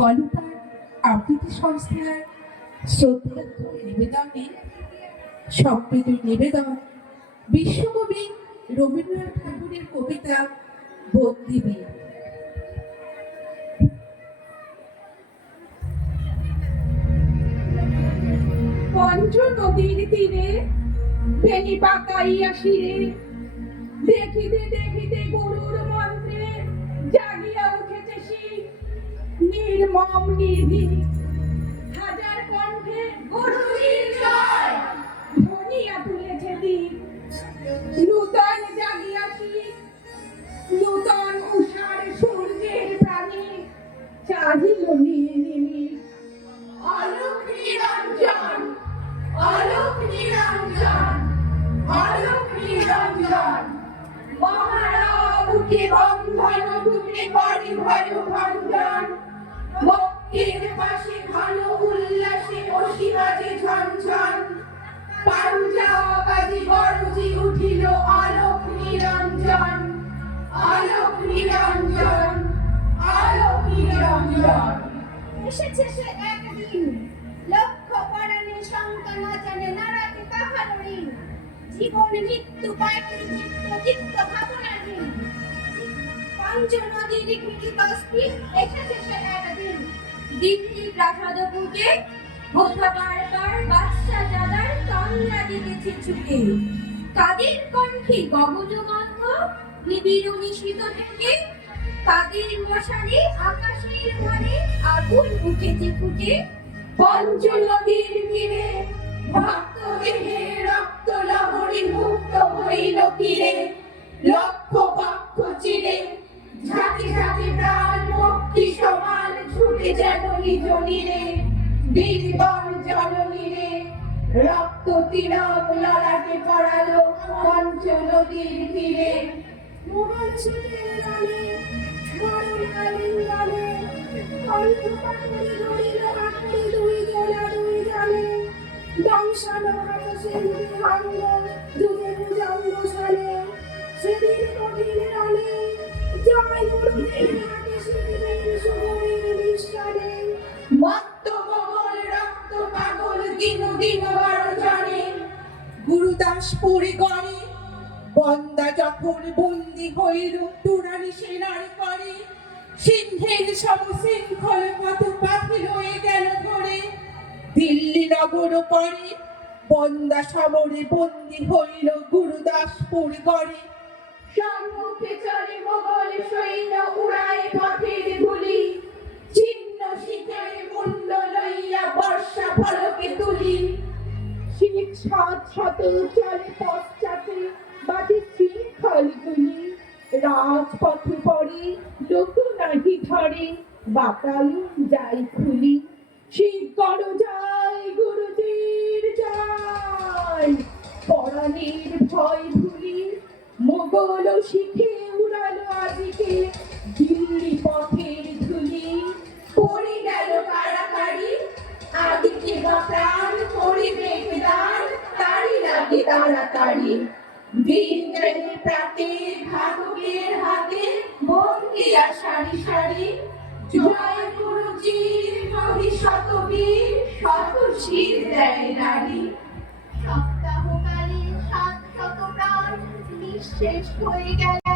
কলতার আবৃত্তি সংস্থার শ্রদ্ধা নিবেদনে সম্প্রীতির নিবেদন বিশ্বকবি রবীন্দ্রনাথ ঠাকুরের কবিতা বন্দিবী। পঞ্চ নদীর তীরে ফেনি পাকাইয়া শিরে দেখিতে দেখিতে গরুর মন্ত্রে জাগিয়া উঠেছে শীত নির্মম নির্ভীক হাজার কণ্ঠে গরুর জয় ধ্বনিয়া তুলেছে দ্বীপ নূতন জাগিয়া শীত নূতন উষার সূর্যের প্রাণী চাহিল নির্নিমিষ আলোক নিরঞ্জন আলোক নিরঞ্জন আলোক নিরঞ্জন মহারাজ উঠে বন্ধন টুকরে করি ভয় ভঞ্জন ভক্তির পাশে ঘন উল্লাসে অসীমাজে ঝনঝন পাঞ্জা বাজি গরজি উঠিল আলোক নিরঞ্জন আলোক নিরঞ্জন আলোক নিরঞ্জন। এসেছে সে একদিন লক্ষ পরাণে শঙ্কা না জানে নারাকে তাহার ঋণ জীবন মৃত্যু পায়নি চিত্ত ভাবনাহীন পঞ্চ নদীর ঘিরি বস্তি এসেছে সে একদিন দিল্লি প্রাসাদ বুকে বোঝা বারবার বাদশা জাদার তন্দ্রা দিতেছে ছুটে কাদের কণ্ঠে গগজ গন্ধ নিবিড় নিশীত থেকে কাদের মশালে আকাশের ঘরে আগুন উঠেছে ফুটে পঞ্চ নদীর তীরে ভক্ত দেহে রক্ত লহরী মুক্ত হইল তীরে লক্ষ পক্ষ চিরে ঝাঁকে ঝাঁকে প্রাণ মুক্তি সমান ছুটে যেন নিজ নীরে বীরবর জননীরে রক্ত তিলক ললাটে পড়ালো পঞ্চ নদীর তীরে মোহন সুরের গানে মরণ আলিঙ্গনে কণ্ঠ পাখি ধরিল আকুল দুই জনা দুই জানে দংশানো আকাশের বিহঙ্গ যুগে ভুজঙ্গ সানে সেদিন কঠিন রানে জয় গুরুদেব হাতে শিখবেন সুগভীর বিশ্বানে মত্ত কমল রক্ত পাগল দিন দিন বড় জানে গুরুদাসপুরে গড়ে বন্দা যখন বন্দি হইল তুরানি সেনার করে সিংহের সম শৃঙ্খল পথ পাথিল হয়ে গেল ধরে দিল্লি নগর পরে বন্দা সমরে বন্দি হইল গুরুদাসপুর গড়ে সম্মুখে চলে মোগল সৈন্য উড়ায় পথের ধুলি ছিন্ন শিখের মুন্ড লইয়া বর্ষা ফলকে তুলি শীত সাত শত চলে পশ্চাতে বাজে শৃঙ্খল গুলি রাজপথে পড়ে লোক নাহি ধরে বাতায়ন যাই খুলি শীত কর যায় গুরুজির জয় পরাণের ভয় ভুলি মোগল শিখে উড়ালো আজকে দিল্লি পথের ধুলি পড়ে গেল কারাকারি আদিকে বা প্রাণ করিবে দান তারি লাগে তাড়াতাড়ি দিন গেলে প্রাতে ঘাতকের হাতে বন্দি আর সারি সারি জয় গুরুজির প্রতি শতবীর শত শির দেয় নারী সপ্তাহকালে 700 প্রাণ নিঃশেষ হয়ে গেলে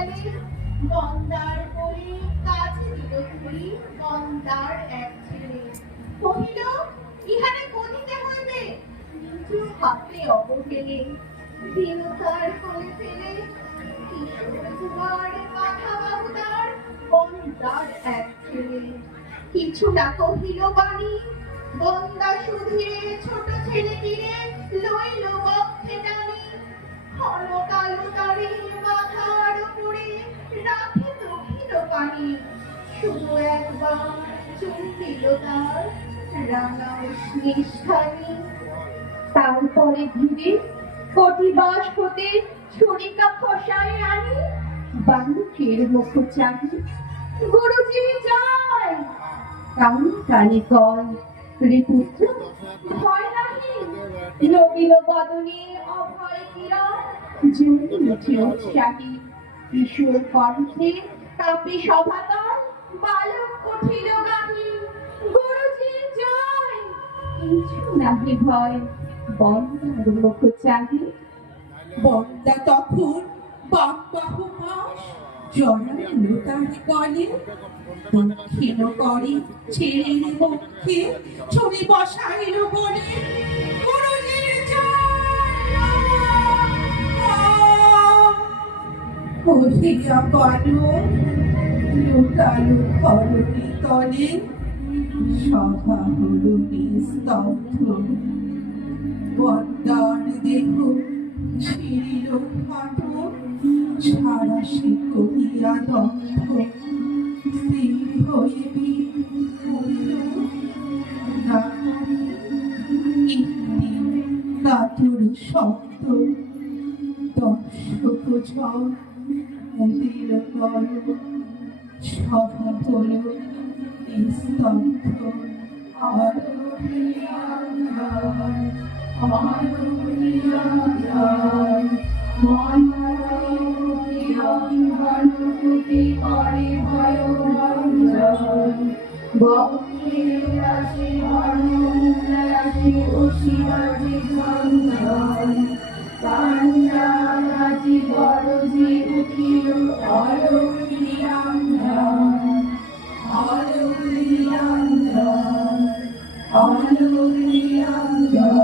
বন্দার বলে কাছে দিল ধরি বন্দার এক ছেলে কহিল ইহারে গণিতে হইবে নিচু হাতে অবহেলে দীনতার কোলে ফেলে কিশোর যুবার মাথা বাহুদার বন্দার এক ছেলে কিছুটা কহিল বাণী বন্দা সুধীরে ছোট ছেলেটিরে লইল বক্ষে টানি ঘন কালো তারে মাথার উপরে রাখে দক্ষিণ পানি শুধু একবার চুল তার রাঙা নিষ্ঠানি তারপরে ধীরে কটিবাস হতে ছুরিকা খসায় আনি বালুকের মুখ চাহি গুরুজি জয় কানে কানে কয় রে পুত্র ভয় নাহি নবীন বদনে অভয় কিরণ জ্যোতি উঠে উৎসাহী কিশোর কণ্ঠে কাপে সভাতল বালক উঠিল গাহি কিছু নাহি ভয় বন্দার মুখ চাহি বন্দা তখন বাপ্পাহ মাস জড়াইল তার গলে দক্ষিণ করে ছেলের মুখে ছড়ি বসাইল বলে গুরুজির কহিয়া পালো লুকালো ধরণী তলে সভা হল নিস্তব্ধ বন্দার দেহ ছিঁড়িল ফাটো সারা সে কহিয়া দগ্ধ স্থির হয়ে বীর না একটি কাতর শব্দ দর্শক ঝড় দিল বল সভা হল নিস্তব্ধ Hallelujah.